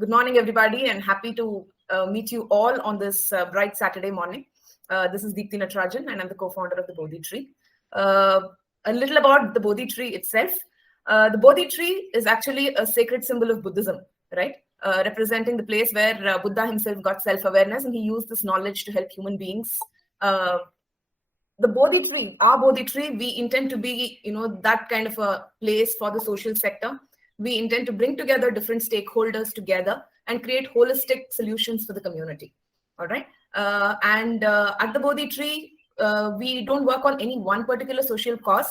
Good morning, everybody, and happy to meet you all on this bright Saturday morning. This is Deepti Natarajan, and I'm the co-founder of the Bodhi Tree. A little about the Bodhi Tree itself. The Bodhi Tree is actually a sacred symbol of Buddhism, right? Representing the place where Buddha himself got self-awareness, and he used this knowledge to help human beings. The Bodhi Tree, our Bodhi Tree, we intend to be, that kind of a place for the social sector. We intend to bring together different stakeholders together and create holistic solutions for the community. All right. At the Bodhi Tree, we don't work on any one particular social cause.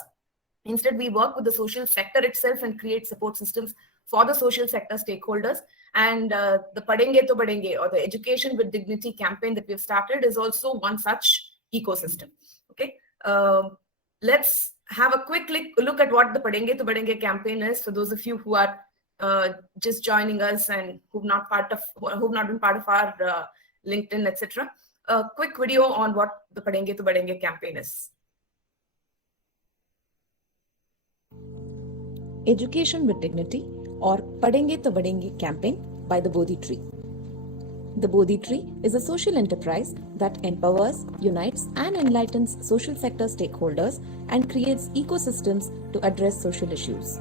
Instead, we work with the social sector itself and create support systems for the social sector stakeholders. And the Padenge to Badenge, or the Education with Dignity campaign that we've started, is also one such ecosystem. Okay. Let's have a quick look at what the Padenge to Badenge campaign is for those of you who are just joining us and who've not been part of our LinkedIn, etc. A quick video on what the Padenge to Badenge campaign is. Education with Dignity, or Padenge to Badenge campaign by the Bodhi Tree. The Bodhi Tree is a social enterprise that empowers, unites, and enlightens social sector stakeholders and creates ecosystems to address social issues.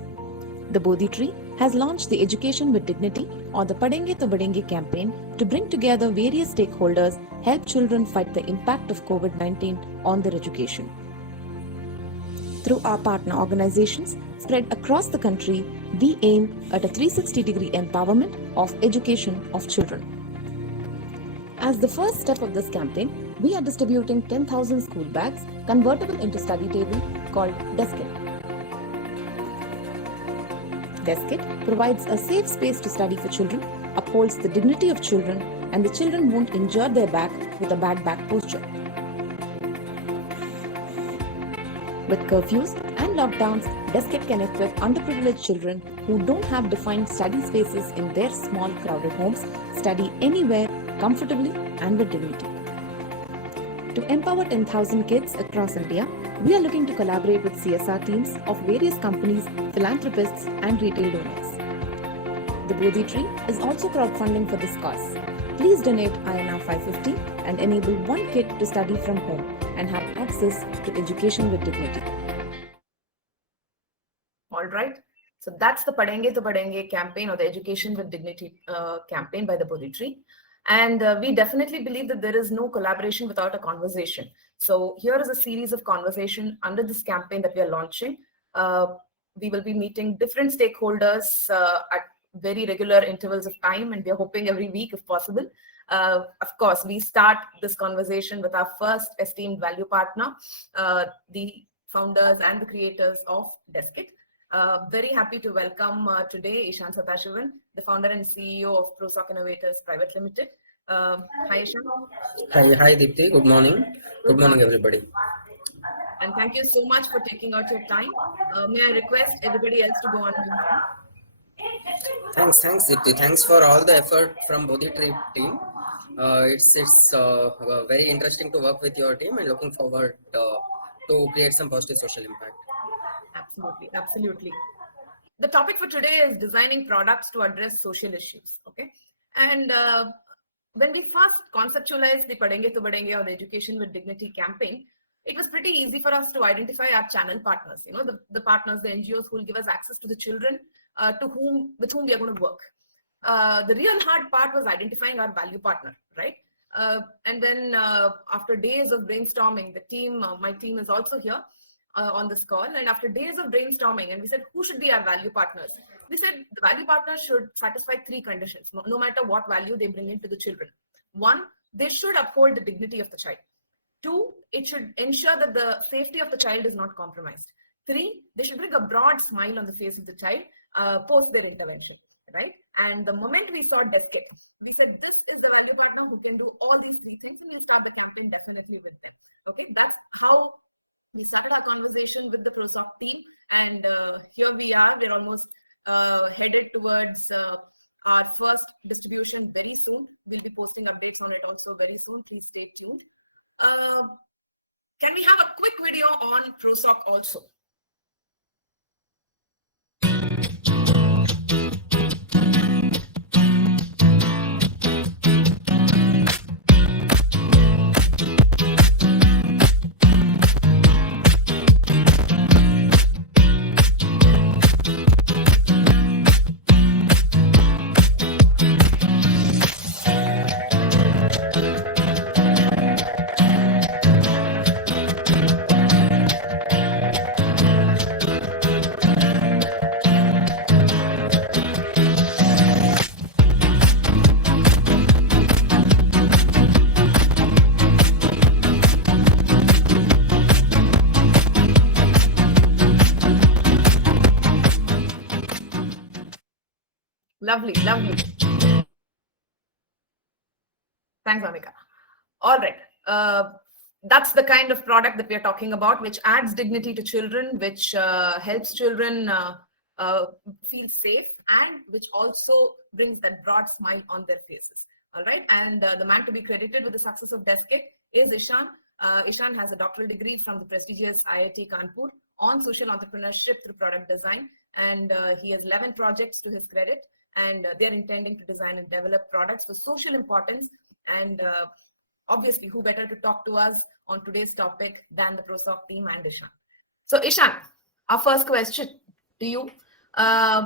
The Bodhi Tree has launched the Education with Dignity, or the Padenge to Badenge campaign, to bring together various stakeholders, help children fight the impact of COVID-19 on their education. Through our partner organizations spread across the country, we aim at a 360-degree empowerment of education of children. As the first step of this campaign, we are distributing 10,000 school bags convertible into study table called Deskit. Deskit provides a safe space to study for children, upholds the dignity of children, and the children won't injure their back with a bad back posture. With curfews and lockdowns, Deskit can equip underprivileged children who don't have defined study spaces in their small crowded homes study anywhere comfortably and with dignity. To empower 10,000 kids across India, we are looking to collaborate with CSR teams of various companies, philanthropists, and retail donors. The Bodhi Tree is also crowdfunding for this cause. Please donate INR 550 and enable one kid to study from home and have access to education with dignity. All right. So that's the Padenge to Badenge campaign, or the Education with Dignity campaign by the Bodhi Tree. And we definitely believe that there is no collaboration without a conversation. So here is a series of conversation under this campaign that we are launching. We will be meeting different stakeholders at very regular intervals of time, and we are hoping every week if possible. Of course, we start this conversation with our first esteemed value partner, the founders and the creators of Deskit. Very happy to welcome today Eshan Sadasivan, the founder and CEO of Prosoc Innovators Pvt Ltd. Hi, Eshan. Hi, Deepti. Good morning. Good morning, everybody. And thank you so much for taking out your time. May I request everybody else to go on? Thanks, Deepti. Thanks for all the effort from Bodhi Tree team. It's very interesting to work with your team, and looking forward to create some positive social impact. Absolutely. The topic for today is designing products to address social issues. Okay, and when we first conceptualized the Padenge to Badenge, or the Education with Dignity campaign, it was pretty easy for us to identify our channel partners. The partners, the NGOs who will give us access to the children with whom we are going to work. The real hard part was identifying our value partner, right? And then after days of brainstorming, my team is also here on this call, and after days of brainstorming, and we said, who should be our value partners? We said the value partners should satisfy three conditions, no matter what value they bring into the children. One, they should uphold the dignity of the child. Two, it should ensure that the safety of the child is not compromised. Three, they should bring a broad smile on the face of the child post their intervention, right? And the moment we saw Deskit, we said, this is the value partner who can do all these three things, and we'll start the campaign definitely with them. Okay, that's how we started our conversation with the Prosoc team, and here we are. We're almost headed towards our first distribution very soon. We'll be posting updates on it also very soon. Please stay tuned. Can we have a quick video on Prosoc also? Lovely. Thanks, Amika. All right. That's the kind of product that we're talking about, which adds dignity to children, which helps children feel safe, and which also brings that broad smile on their faces. All right. And the man to be credited with the success of Deskit is Eshan. Eshan has a doctoral degree from the prestigious IIT Kanpur on social entrepreneurship through product design. And he has 11 projects to his credit. And they're intending to design and develop products for social importance. And obviously, who better to talk to us on today's topic than the Prosoc team and Eshan. So Eshan, our first question to you.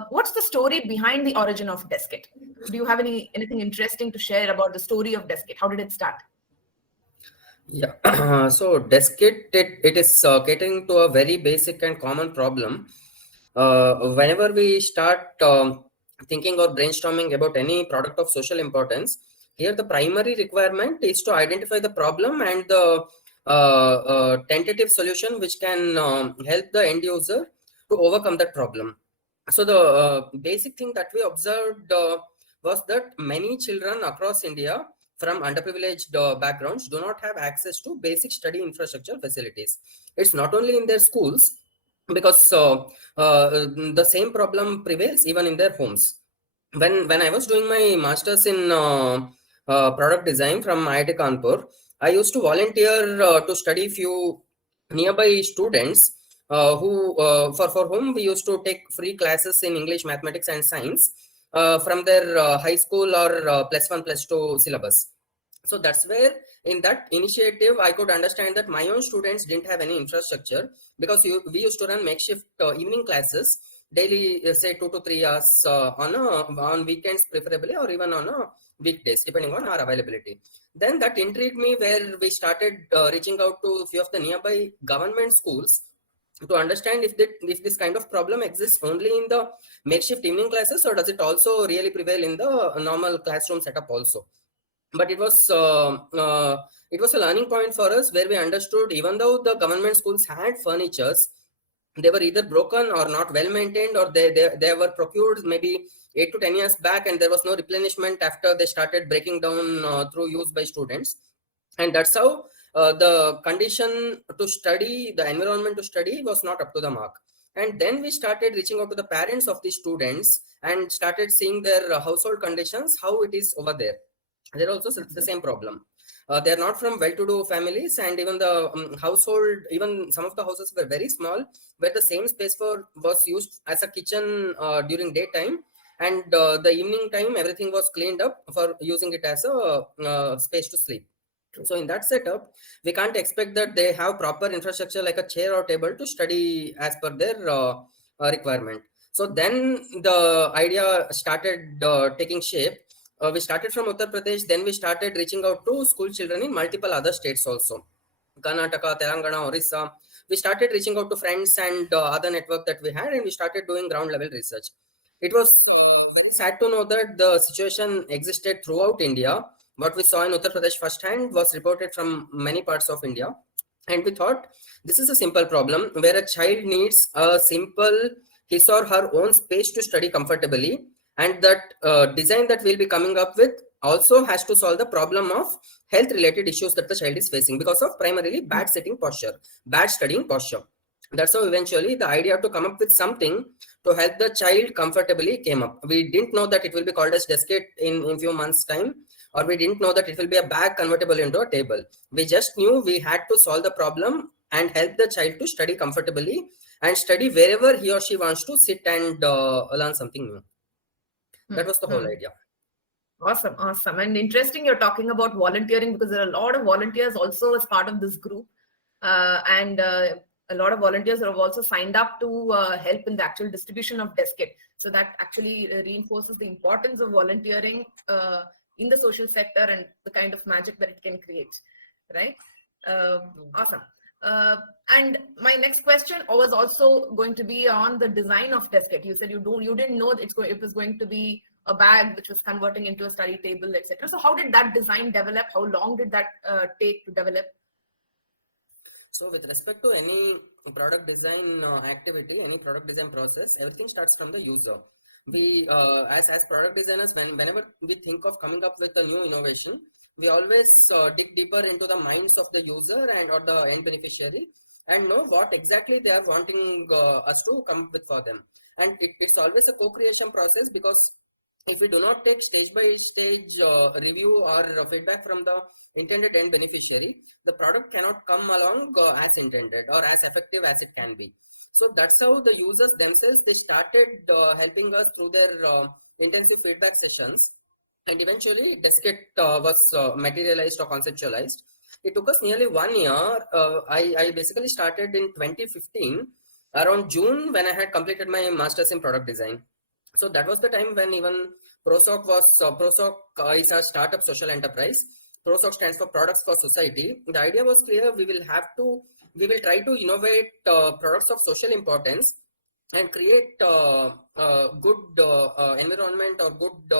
What's the story behind the origin of Deskit? Do you have anything interesting to share about the story of Deskit? How did it start? Yeah, so Deskit, it is catering to a very basic and common problem. Whenever we start thinking or brainstorming about any product of social importance, here the primary requirement is to identify the problem and the tentative solution which can help the end user to overcome that problem. So the basic thing that we observed was that many children across India from underprivileged backgrounds do not have access to basic study infrastructure facilities. It's not only in their schools, because the same problem prevails even in their homes. When I was doing my master's in product design from IIT Kanpur, I used to volunteer to study few nearby students for whom we used to take free classes in English, mathematics, and science from their high school or +1, +2 syllabus. So that's where in that initiative I could understand that my own students didn't have any infrastructure, because we used to run makeshift evening classes daily, say 2 to 3 hours on weekends preferably, or even on weekdays depending on our availability. Then that intrigued me, where we started reaching out to a few of the nearby government schools to understand if this kind of problem exists only in the makeshift evening classes, or does it also really prevail in the normal classroom setup also. But it was a learning point for us, where we understood even though the government schools had furnitures, they were either broken or not well maintained, or they were procured maybe 8 to 10 years back, and there was no replenishment after they started breaking down through use by students. And that's how the condition to study, the environment to study was not up to the mark. And then we started reaching out to the parents of the students and started seeing their household conditions, how it is over there. They're also the same problem. They're not from well-to-do families, and even the household, even some of the houses were very small, where the same space was used as a kitchen during daytime, and the evening time everything was cleaned up for using it as a space to sleep. So in that setup, we can't expect that they have proper infrastructure like a chair or table to study as per their requirement. So then the idea started taking shape. We started from Uttar Pradesh, then we started reaching out to school children in multiple other states also. Karnataka, Telangana, Orissa. We started reaching out to friends and other network that we had, and we started doing ground level research. It was very sad to know that the situation existed throughout India. What we saw in Uttar Pradesh firsthand was reported from many parts of India. And we thought this is a simple problem where a child needs a simple his or her own space to study comfortably. And that design that we'll be coming up with also has to solve the problem of health related issues that the child is facing because of primarily bad studying posture. That's how eventually the idea to come up with something to help the child comfortably came up. We didn't know that it will be called as Deskit in few months time, or we didn't know that it will be a bag convertible into a table. We just knew we had to solve the problem and help the child to study comfortably and study wherever he or she wants to sit and learn something new. That was the whole idea. Awesome. And interesting you're talking about volunteering, because there are a lot of volunteers also as part of this group. And a lot of volunteers have also signed up to help in the actual distribution of Deskit. So that actually reinforces the importance of volunteering in the social sector and the kind of magic that it can create, right? Awesome. And my next question was also going to be on the design of Deskit. You said you didn't know that it was going to be a bag which was converting into a study table, etc. So how did that design develop? How long did that take to develop? So with respect to any product design activity, any product design process, everything starts from the user. We as product designers, whenever we think of coming up with a new innovation, we always dig deeper into the minds of the user and or the end beneficiary and know what exactly they are wanting us to come up with for them. And it's always a co-creation process, because if we do not take stage by stage review or feedback from the intended end beneficiary, the product cannot come along as intended or as effective as it can be. So that's how the users themselves, they started helping us through their intensive feedback sessions, and eventually Deskit was materialized or conceptualized. It took us nearly 1 year. I basically started in 2015 around June, when I had completed my master's in product design. So that was the time when even Prosoc was Prosoc is a startup social enterprise. Prosoc stands for Products for Society. The idea was clear: we will try to innovate products of social importance and create good environment or good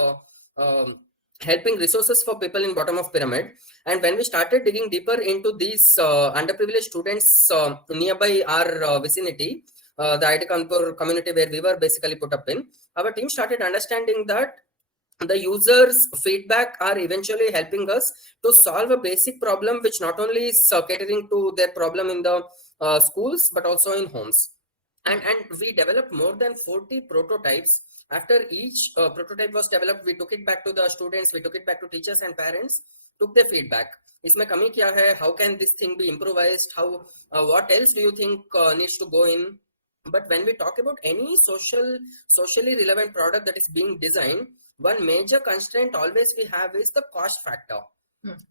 helping resources for people in bottom of pyramid. And when we started digging deeper into these underprivileged students nearby our vicinity, the IT Kanpur community where we were basically put up in, our team started understanding that the users' feedback are eventually helping us to solve a basic problem, which not only is catering to their problem in the schools, but also in homes. And we developed more than 40 prototypes. After each prototype was developed, we took it back to the students, we took it back to teachers and parents, took their feedback. Isme kami kya hai? How can this thing be improvised? How? What else do you think needs to go in? But when we talk about any socially relevant product that is being designed, one major constraint always we have is the cost factor.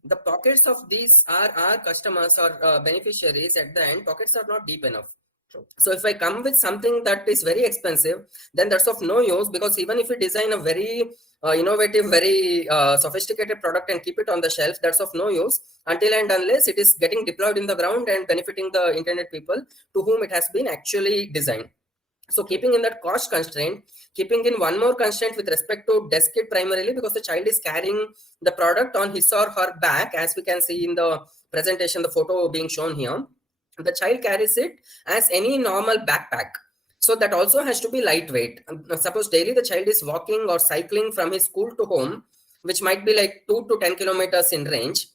The pockets of these are our customers or beneficiaries. At the end, pockets are not deep enough. True. So if I come with something that is very expensive, then that's of no use, because even if we design a very innovative, very sophisticated product and keep it on the shelf, that's of no use until and unless it is getting deployed in the ground and benefiting the intended people to whom it has been actually designed. So keeping in that cost constraint, keeping in one more constraint with respect to Deskit primarily, because the child is carrying the product on his or her back, as we can see in the presentation, the photo being shown here. The child carries it as any normal backpack. So that also has to be lightweight. Suppose daily the child is walking or cycling from his school to home, which might be like 2 to 10 kilometers in range.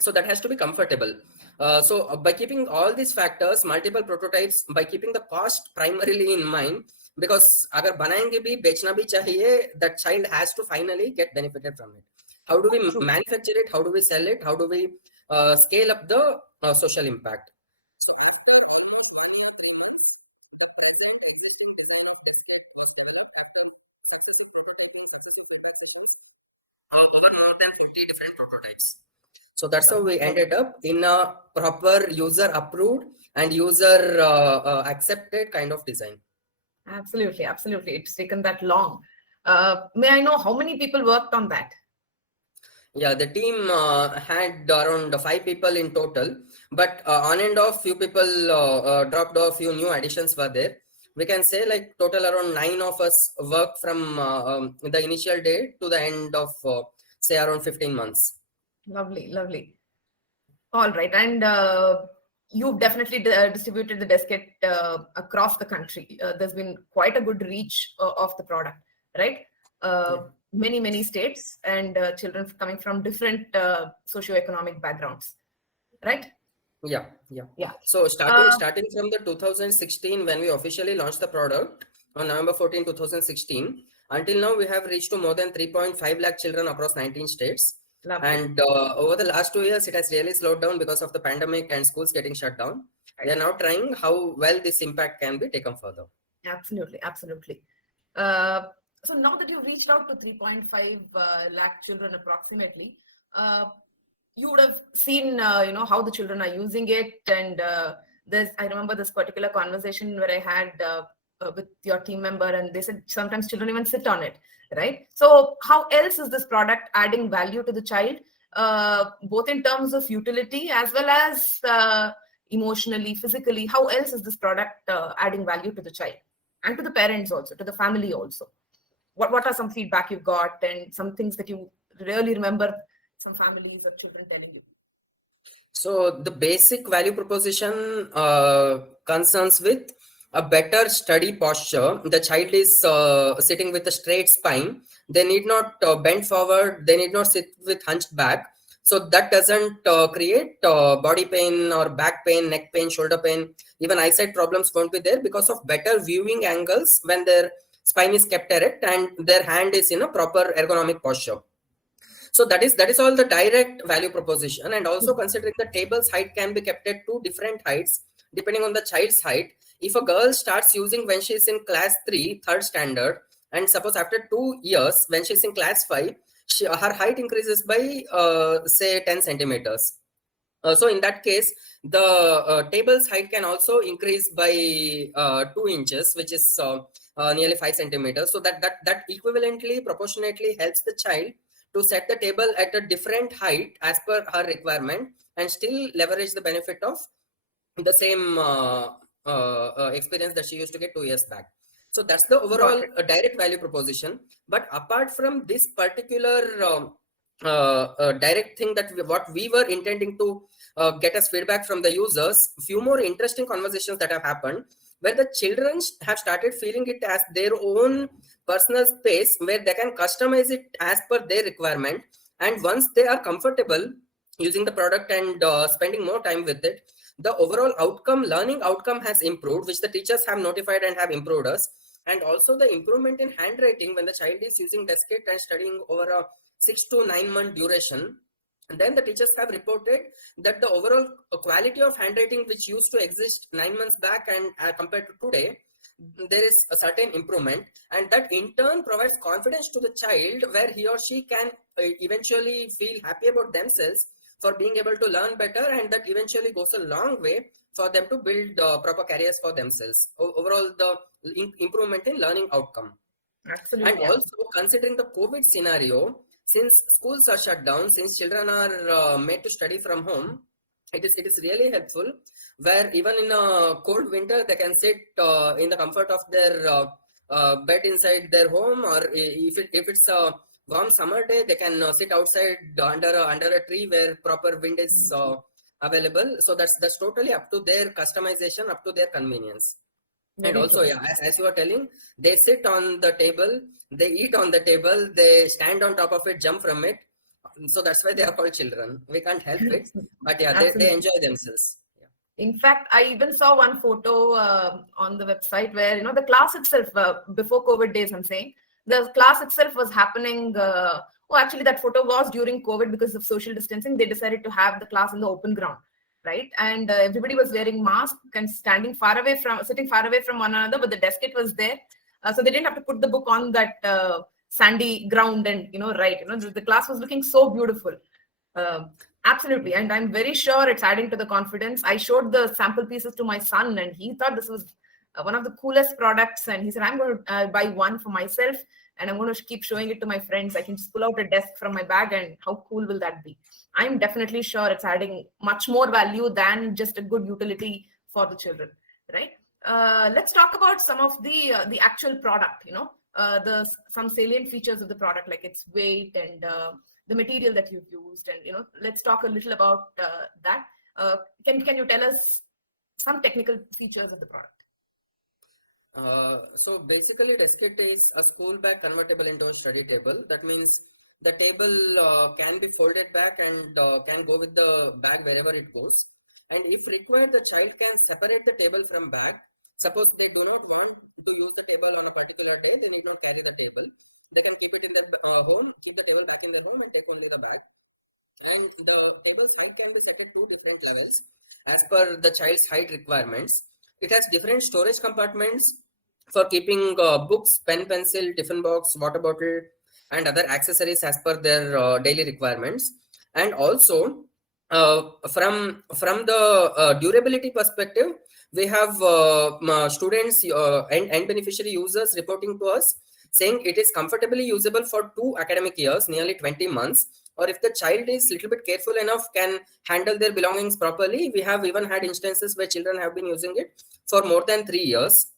So that has to be comfortable. So by keeping all these factors, multiple prototypes, by keeping the cost primarily in mind, because agar banayenge bhi, bechna bhi chahiye, that child has to finally get benefited from it. How do we manufacture it? How do we sell it? How do we scale up the social impact? So after almost 1 year, 3 months, the present existing design of Deskit was developed after successive prototyping, successive feedback sessions, over more than 40 different prototypes. So that's how we ended up in a proper user approved and user accepted kind of design. Absolutely. It's taken that long. May I know how many people worked on that? Yeah, the team had around 5 people in total, but on and off, few people dropped off, few new additions were there. We can say like total around 9 of us worked from the initial day to the end of say around 15 months. Lovely. All right. And you've definitely distributed the Deskit across the country. There's been quite a good reach of the product, right? Many states and children coming from different socioeconomic backgrounds, right? Yeah. So starting from the 2016, when we officially launched the product on November 14, 2016, until now we have reached to more than 3.5 lakh children across 19 states. Lovely. And over the last 2 years, it has really slowed down because of the pandemic and schools getting shut down. Right. We are now trying how well this impact can be taken further. Absolutely. So now that you've reached out to 3.5 lakh children approximately, you would have seen, how the children are using it. And I remember this particular conversation where I had with your team member, and they said sometimes children even sit on it, right? So how else is this product adding value to the child, both in terms of utility as well as emotionally, physically? How else is this product adding value to the child and to the parents also, to the family also? What are some feedback you've got and some things that you really remember some families or children telling you? So the basic value proposition concerns with a better study posture. The child is sitting with a straight spine. They need not bend forward. They need not sit with hunched back. So that doesn't create body pain or back pain, neck pain, shoulder pain. Even eyesight problems won't be there because of better viewing angles when their spine is kept erect and their hand is in a proper ergonomic posture. So that is all the direct value proposition. And also considering the table's height can be kept at two different heights depending on the child's height. If a girl starts using when she's in class 3, third standard, and suppose after 2 years when she's in class 5, her height increases by say 10 centimeters. So in that case, the table's height can also increase by 2 inches, which is nearly 5 centimeters. So that equivalently, proportionately helps the child to set the table at a different height as per her requirement and still leverage the benefit of the same experience that she used to get 2 years back. So that's the overall direct value proposition. But apart from this particular direct thing that what we were intending to get as feedback from the users, few more interesting conversations that have happened where the children have started feeling it as their own personal space where they can customize it as per their requirement. And once they are comfortable using the product and spending more time with it, the overall outcome, learning outcome has improved, which the teachers have notified and have improved us. And also the improvement in handwriting when the child is using Deskit and studying over a 6 to 9 month duration. And then the teachers have reported that the overall quality of handwriting which used to exist 9 months back and compared to today, there is a certain improvement, and that in turn provides confidence to the child where he or she can eventually feel happy about themselves for being able to learn better, and that eventually goes a long way for them to build proper careers for themselves. Overall, the improvement in learning outcome. Absolutely. And also considering the COVID scenario, since schools are shut down, since children are made to study from home, it is really helpful where even in a cold winter they can sit in the comfort of their bed inside their home, or if it's a warm summer day, they can sit outside under a tree where proper wind is available. So that's totally up to their customization, up to their convenience. And also, yeah, as you are telling, they sit on the table, they eat on the table, they stand on top of it, jump from it. So that's why they are called children. We can't help it, but yeah, they enjoy themselves. Yeah. In fact, I even saw one photo on the website where, the class itself, before COVID days, I'm saying, the class itself was happening. Actually, that photo was during COVID because of social distancing. They decided to have the class in the open ground, right? And everybody was wearing masks and sitting far away from one another, but the Deskit was there. So they didn't have to put the book on that sandy ground and, the class was looking so beautiful. Absolutely. And I'm very sure it's adding to the confidence. I showed the sample pieces to my son and he thought this was one of the coolest products. And he said, I'm going to buy one for myself and I'm going to keep showing it to my friends. I can just pull out a desk from my bag and how cool will that be? I'm definitely sure it's adding much more value than just a good utility for the children, right? Let's talk about some of the actual product, some salient features of the product, like its weight and the material that you've used. And, let's talk a little about that. Can you tell us some technical features of the product? So basically, Deskit is a school bag convertible into a study table. That means the table can be folded back and can go with the bag wherever it goes. And if required, the child can separate the table from bag. Suppose they do not want to use the table on a particular day, they need not carry the table. They can keep it in their home, keep the table back in their home and take only the bag. And the table's height can be set at 2 different levels as per the child's height requirements. It has different storage compartments for keeping books, pen, pencil, tiffin box, water bottle, and other accessories as per their daily requirements. And also, from the durability perspective, we have students and beneficiary users reporting to us saying it is comfortably usable for 2 academic years, nearly 20 months. Or if the child is little bit careful enough, can handle their belongings properly. We have even had instances where children have been using it for more than 3 years.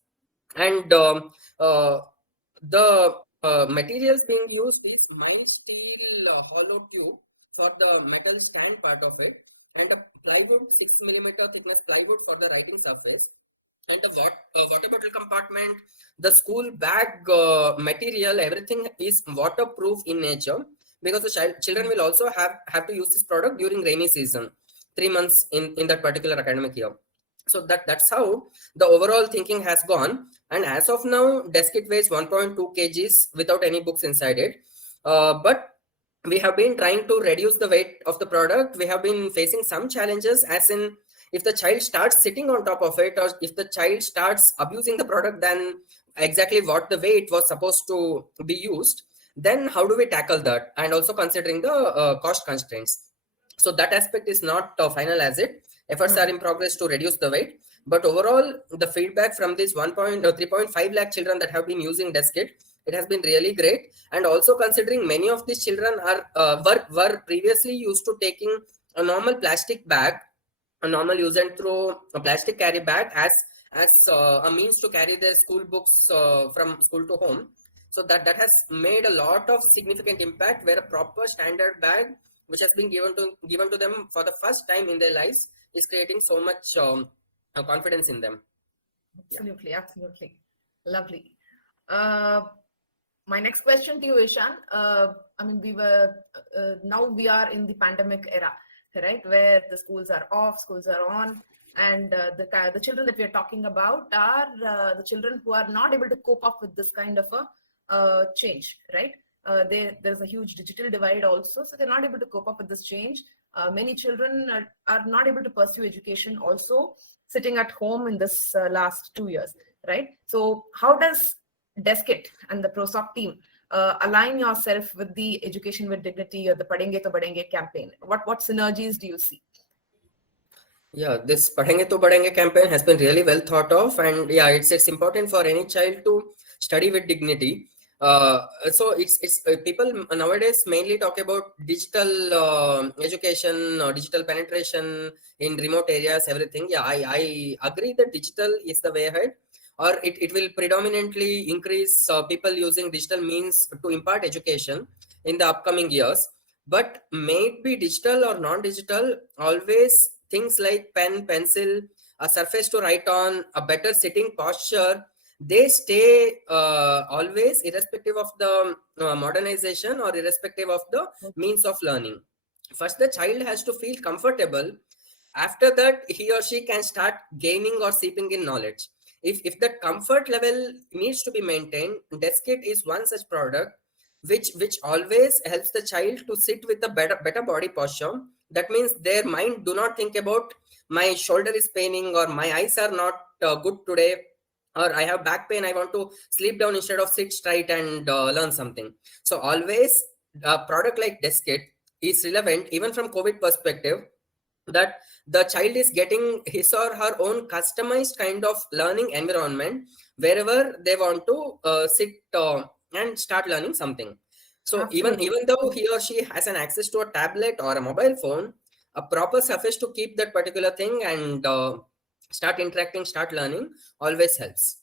And the materials being used is mild steel hollow tube for the metal stand part of it, and a plywood 6 mm thickness plywood for the writing surface. And the water bottle compartment, the school bag material, everything is waterproof in nature, because the children will also have to use this product during rainy season, 3 months in that particular academic year. So that's how the overall thinking has gone. And as of now, desk kit weighs 1.2 kgs without any books inside it. But we have been trying to reduce the weight of the product. We have been facing some challenges, as in, if the child starts sitting on top of it, or if the child starts abusing the product than exactly what the way it was supposed to be used, then how do we tackle that? And also considering the cost constraints. So that aspect is not final as it. Efforts are in progress to reduce the weight. But overall, the feedback from these 3.5 lakh children that have been using desk kit, it has been really great. And also considering many of these children were previously used to taking a normal plastic bag, a normal use and throw a plastic carry bag as a means to carry their school books from school to home. So that has made a lot of significant impact, where a proper standard bag which has been given to them for the first time in their lives is creating so much confidence in them. Absolutely. Lovely. My next question to you, Eshan. Now we are in the pandemic era, right, where the schools are off, schools are on, and the children that we are talking about are the children who are not able to cope up with this kind of a change, right? There's a huge digital divide also, so they're not able to cope up with this change. Many children are not able to pursue education also, sitting at home in this last 2 years, right? So how does Deskit and the Prosoc team align yourself with the Education with Dignity or the Padenge to Badenge campaign? What synergies do you see? Yeah, this Padenge to Badenge campaign has been really well thought of, and yeah, it's important for any child to study with dignity. So it's people nowadays mainly talk about digital education or digital penetration in remote areas, everything. Yeah, I agree that digital is the way ahead, or it will predominantly increase people using digital means to impart education in the upcoming years. But may it be digital or non-digital, always things like pen, pencil, a surface to write on, a better sitting posture, they stay always, irrespective of the modernization or irrespective of the means of learning. First, the child has to feel comfortable. After that, he or she can start gaining or seeping in knowledge. If the comfort level needs to be maintained, Deskit is one such product which always helps the child to sit with a better body posture. That means their mind do not think about my shoulder is paining, or my eyes are not good today, or I have back pain, I want to sleep down instead of sit straight and learn something. So always a product like Deskit is relevant even from COVID perspective, that the child is getting his or her own customized kind of learning environment wherever they want to sit and start learning something. So even though he or she has an access to a tablet or a mobile phone, a proper surface to keep that particular thing and start interacting, start learning always helps.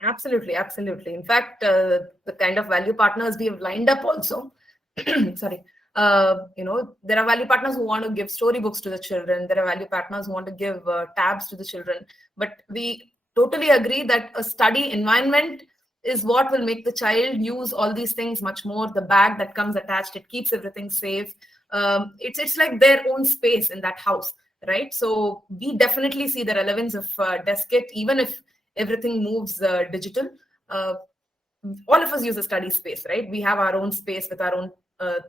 Absolutely. In fact, the kind of value partners we have lined up also, sorry, there are value partners who want to give storybooks to the children. There are value partners who want to give tabs to the children. But we totally agree that a study environment is what will make the child use all these things much more. The bag that comes attached, it keeps everything safe. It's like their own space in that house, right? So we definitely see the relevance of Deskit, even if everything moves digital. All of us use a study space, right? We have our own space with our own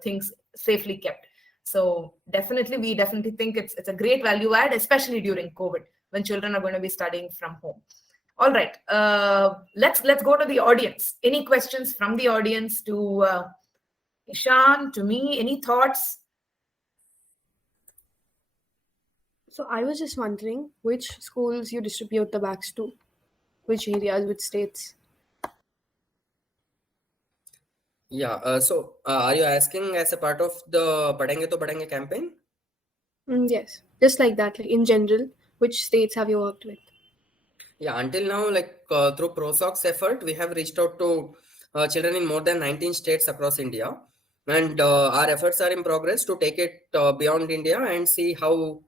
things safely kept. So we definitely think it's a great value add, especially during COVID, when children are going to be studying from home. All right, let's go to the audience. Any questions from the audience to Eshan, to me? Any thoughts? So I was just wondering which schools you distribute the bags to, which areas, which states. Yeah, so are you asking as a part of the Padenge to Badenge campaign? Yes, just like that, like in general, which states have you worked with? Yeah, until now, through Prosoc's effort, we have reached out to children in more than 19 states across India. And our efforts are in progress to take it beyond India and see how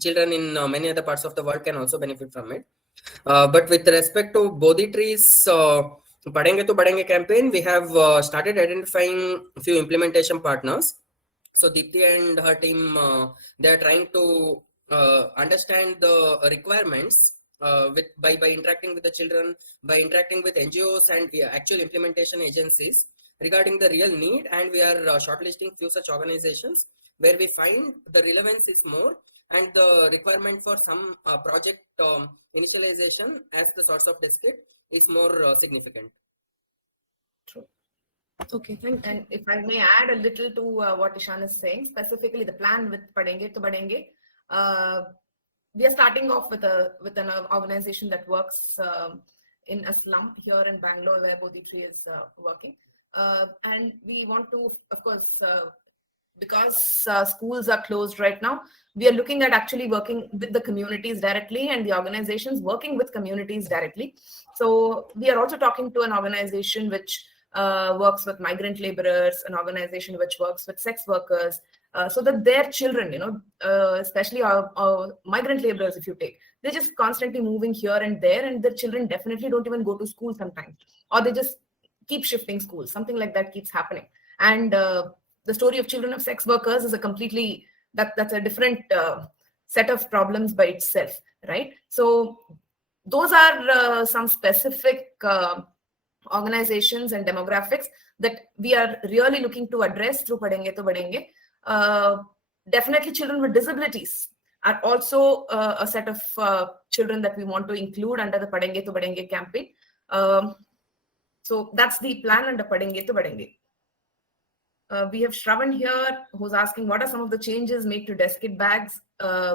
children in many other parts of the world can also benefit from it. But with respect to Bodhi Tree's Padenge to Badenge campaign, we have started identifying a few implementation partners. So Deepti and her team, they are trying to understand the requirements by interacting with the children, by interacting with NGOs and actual implementation agencies regarding the real need, and we are shortlisting few such organizations where we find the relevance is more and the requirement for some project initialization as the source of diskit is more significant. True. Okay, thank you. And if I may add a little to what Eshan is saying, specifically the plan with Padenge to Badenge, we are starting off with an organization that works in a slum here in Bangalore where Bodhi Tree is working. And we want to, of course, because schools are closed right now, we are looking at actually working with the communities directly and the organizations working with communities directly. So we are also talking to an organization which works with migrant laborers, an organization which works with sex workers, so that their children, especially our migrant laborers, if you take, they're just constantly moving here and there, and their children definitely don't even go to school sometimes, or they just keep shifting schools. Something like that keeps happening. And the story of children of sex workers is a completely, that's a different set of problems by itself, right? So those are some specific organizations and demographics that we are really looking to address through Padenge to Badenge. Definitely children with disabilities are also a set of children that we want to include under the Padenge to Badenge campaign. So that's the plan under Padenge to Badenge. We have Shravan here who's asking, what are some of the changes made to desk kit bags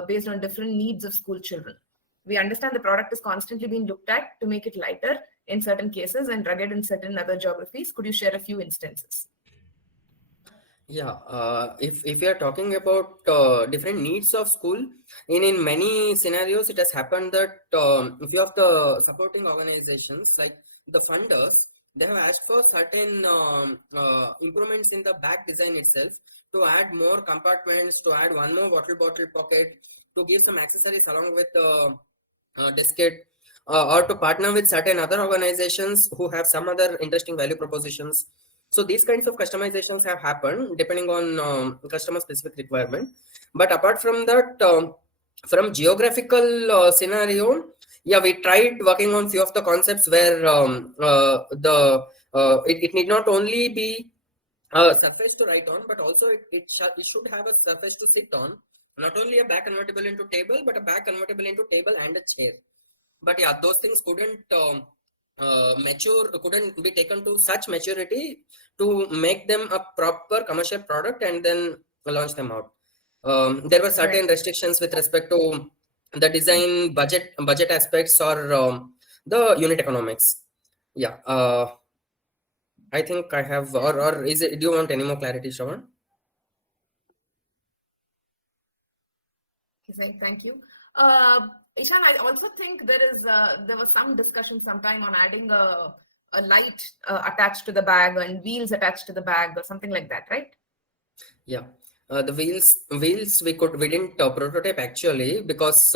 based on different needs of school children? We understand the product is constantly being looked at to make it lighter in certain cases and rugged in certain other geographies. Could you share a few instances? Yeah, if we are talking about different needs of school, in many scenarios, it has happened that a few of the supporting organizations, like the funders, they have asked for certain improvements in the bag design itself, to add more compartments, to add one more water bottle pocket, to give some accessories along with the diskette, or to partner with certain other organizations who have some other interesting value propositions. So these kinds of customizations have happened depending on customer specific requirement. But apart from that, from geographical scenario, yeah, we tried working on few of the concepts where it need not only be a surface to write on, but also it should have a surface to sit on. Not only a back convertible into table, but a back convertible into table and a chair. But yeah, those things couldn't mature, couldn't be taken to such maturity to make them a proper commercial product and then launch them out. There were certain restrictions with respect to the design, budget aspects, or the unit economics. Yeah, I think I have, or is it? Do you want any more clarity, Shravan? Thank you. Eshan, I also think there was some discussion sometime on adding a light attached to the bag and wheels attached to the bag or something like that, right? Yeah. The wheels we didn't prototype actually, because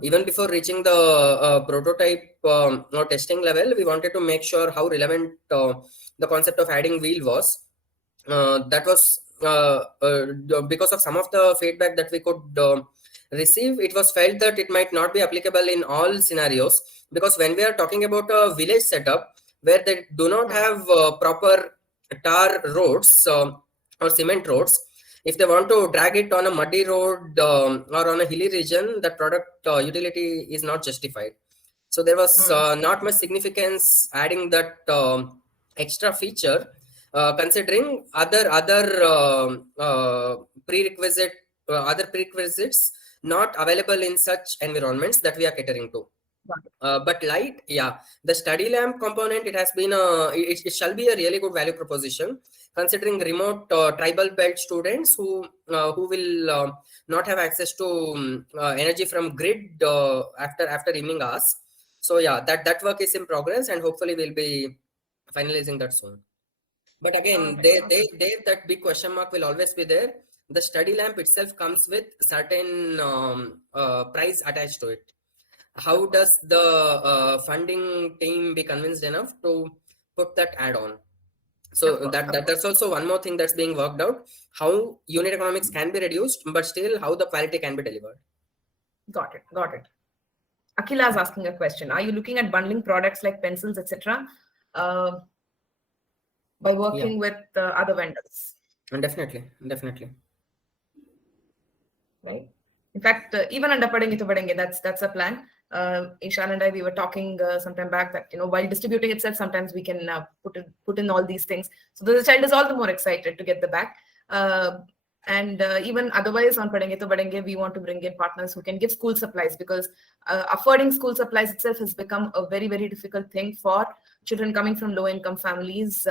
even before reaching the prototype or testing level, we wanted to make sure how relevant the concept of adding wheel was. That was because of some of the feedback that we could receive. It was felt that it might not be applicable in all scenarios, because when we are talking about a village setup where they do not have proper tar roads or cement roads, if they want to drag it on a muddy road or on a hilly region, that product utility is not justified. So there was not much significance adding that extra feature, considering other prerequisites not available in such environments that we are catering to. But light, yeah, the study lamp component, it has been it shall be a really good value proposition, considering remote tribal belt students who will not have access to energy from grid after evening hours. So yeah, that work is in progress, and hopefully we'll be finalizing that soon. But again, that big question mark will always be there. The study lamp itself comes with certain price attached to it. how does the funding team be convinced enough to put that ad on? So that's also one more thing that's being worked out, how unit economics can be reduced, but still how the quality can be delivered. Got it. Akila is asking a question. Are you looking at bundling products like pencils, etc., by working with other vendors? And definitely. Right. In fact, even under Padenge to Padenge, that's a plan. Eshan and I, we were talking sometime back that, while distributing itself, sometimes we can put in all these things. So the child is all the more excited to get the bag. And even otherwise on Padenge to Padenge, we want to bring in partners who can give school supplies, because affording school supplies itself has become a very, very difficult thing for children coming from low income families,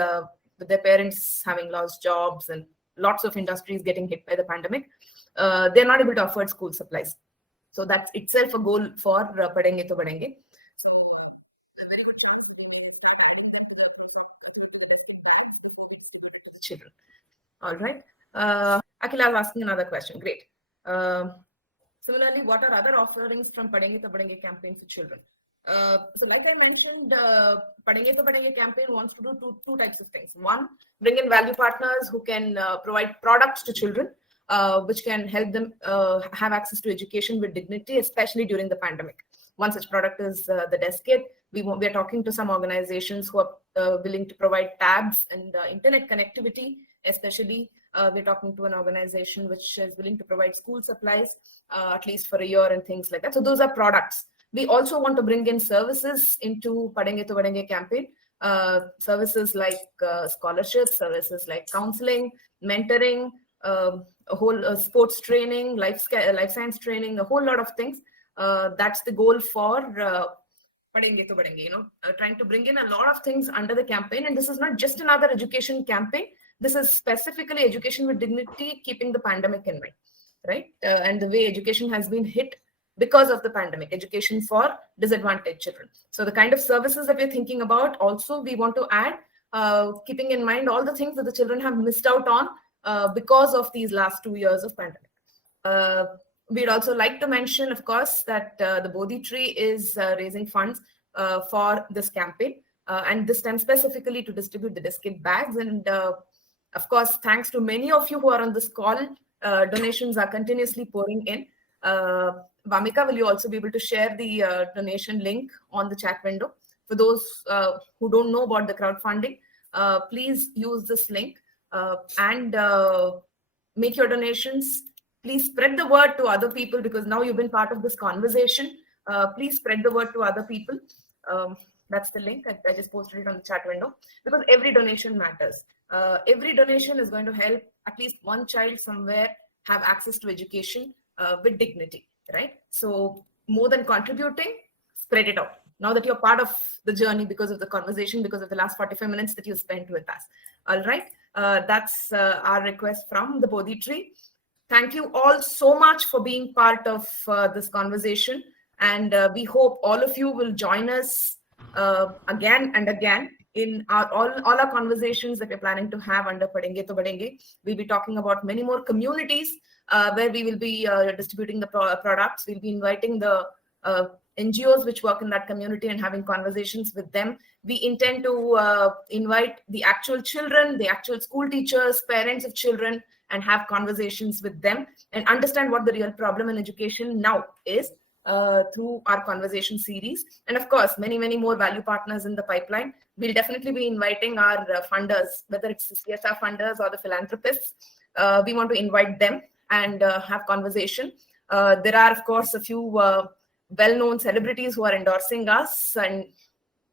with their parents having lost jobs and lots of industries getting hit by the pandemic. They're not able to afford school supplies. So that's itself a goal for Padenge to Padenge. So a very good chance that we may start adding them to the Prosoc, to the desk kit bags before we distribute it to the children. All right. Akila is asking another question. Great. Similarly, what are other offerings from Padenge to Padenge campaign for children? So like I mentioned, Padenge to Padenge campaign wants to do two types of things. One, bring in value partners who can provide products to children, which can help them have access to education with dignity, especially during the pandemic. One such product is the desk kit. We are talking to some organizations who are willing to provide tabs and internet connectivity. Especially, we're talking to an organization which is willing to provide school supplies, at least for a year and things like that. So those are products. We also want to bring in services into Padenge to Padenge campaign. Services like scholarships, services like counseling, mentoring, a whole sports training, life science training, a whole lot of things. That's the goal for Padenge to Padenge, trying to bring in a lot of things under the campaign. And this is not just another education campaign. This is specifically education with dignity, keeping the pandemic in mind, right? And the way education has been hit because of the pandemic, education for disadvantaged children. So the kind of services that we're thinking about, also we want to add, keeping in mind all the things that the children have missed out on because of these last 2 years of pandemic. We'd also like to mention, of course, that the Bodhi Tree is raising funds for this campaign, and this time specifically to distribute the desk kit bags. And of course, thanks to many of you who are on this call, donations are continuously pouring in. Vamika, will you also be able to share the donation link on the chat window? For those who don't know about the crowdfunding, please use this link and make your donations. Please spread the word to other people, because now you've been part of this conversation. Please spread the word to other people. That's the link. I just posted it on the chat window, because every donation matters. Every donation is going to help at least one child somewhere have access to education with dignity, right? So more than contributing, spread it out. Now that you're part of the journey because of the conversation, because of the last 45 minutes that you spent with us. All right. That's our request from the Bodhi Tree. Thank you all so much for being part of this conversation. And we hope all of you will join us again and again in all our conversations that we're planning to have under Padenge to Padenge. We'll be talking about many more communities where we will be distributing the products. We'll be inviting the NGOs which work in that community and having conversations with them. We intend to invite the actual children, the actual school teachers, parents of children, and have conversations with them and understand what the real problem in education now is through our conversation series. And of course, many, many more value partners in the pipeline. We'll definitely be inviting our funders, whether it's the CSR funders or the philanthropists. We want to invite them and have conversation. There are, of course, a few well-known celebrities who are endorsing us, and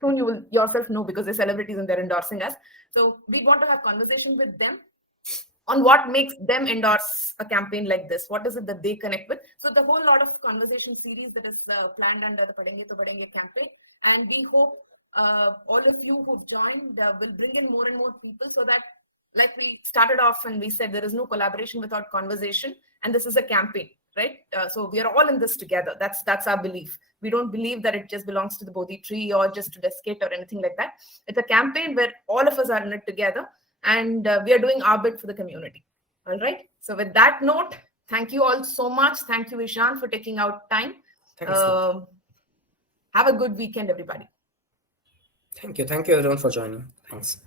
soon you will yourself know, because they're celebrities and they're endorsing us. So we want to have conversation with them on what makes them endorse a campaign like this. What is it that they connect with? So the whole lot of conversation series that is planned under the Padenge to Padenge campaign. And we hope all of you who've joined will bring in more and more people, so that, like we started off and we said, there is no collaboration without conversation. And this is a campaign, right? So we are all in this together. That's our belief. We don't believe that it just belongs to the Bodhi Tree or just to Deskit or anything like that. It's a campaign where all of us are in it together, and we are doing our bit for the community. All right. So with that note, thank you all so much. Thank you, Eshan, for taking out time. Have a good weekend, everybody. Thank you everyone for joining. Thanks.